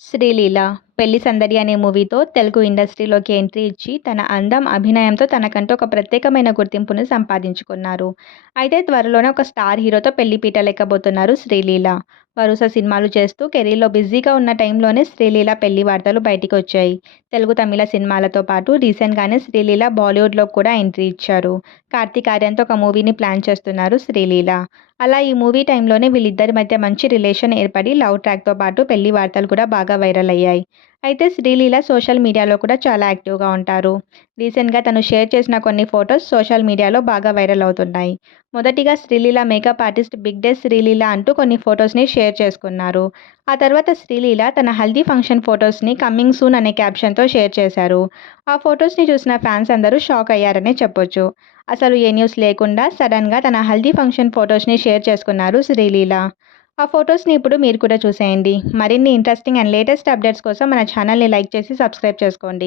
శ్రీలీల పెళ్ళి సందడి అనే మూవీతో తెలుగు ఇండస్ట్రీలోకి ఎంట్రీ ఇచ్చి తన అందం అభినయంతో తనకంటూ ఒక ప్రత్యేకమైన గుర్తింపును సంపాదించుకున్నారు. అయితే త్వరలోనే ఒక స్టార్ హీరోతో పెళ్ళి పీటలెక్కబోతున్నారు శ్రీలీల. వరుస సినిమాలు చేస్తూ కెరీర్లో బిజీగా ఉన్న టైంలోనే శ్రీలీల పెళ్ళి వార్తలు బయటికి వచ్చాయి. తెలుగు తమిళ సినిమాలతో పాటు రీసెంట్గానే శ్రీలీల బాలీవుడ్లో కూడా ఎంట్రీ ఇచ్చారు. కార్తీక్ ఆర్యన్తో ఒక మూవీని ప్లాన్ చేస్తున్నారు శ్రీలీల. అలా ఈ మూవీ టైంలోనే వీళ్ళిద్దరి మధ్య మంచి రిలేషన్ ఏర్పడి లవ్ ట్రాక్తో పాటు పెళ్ళి వార్తలు కూడా బాగా వైరల్ అయ్యాయి. అయితే శ్రీలీల సోషల్ మీడియాలో కూడా చాలా యాక్టివ్గా ఉంటారు. రీసెంట్గా తను షేర్ చేసిన కొన్ని ఫొటోస్ సోషల్ మీడియాలో బాగా వైరల్ అవుతున్నాయి. మొదటిగా Sreeleela makeup artist big day Sreeleela అంటూ కొన్ని ఫొటోస్ని షేర్ చేసుకున్నారు. ఆ తర్వాత శ్రీలీల తన హల్దీ ఫంక్షన్ ఫొటోస్ని కమ్మింగ్ సూన్ అనే క్యాప్షన్తో షేర్ చేశారు. ఆ ఫొటోస్ని చూసిన ఫ్యాన్స్ అందరూ షాక్ అయ్యారనే చెప్పొచ్చు. అసలు ఏ న్యూస్ లేకుండా సడన్గా తన హల్దీ ఫంక్షన్ ఫొటోస్ని షేర్ చేసుకున్నారు శ్రీలీల. ఆ ఫొటోస్ని ఇప్పుడు మీరు కూడా చూసేయండి. మరిన్ని ఇంట్రెస్టింగ్ అండ్ లేటెస్ట్ అప్డేట్స్ కోసం మన ఛానల్ని లైక్ చేసి సబ్స్క్రైబ్ చేసుకోండి.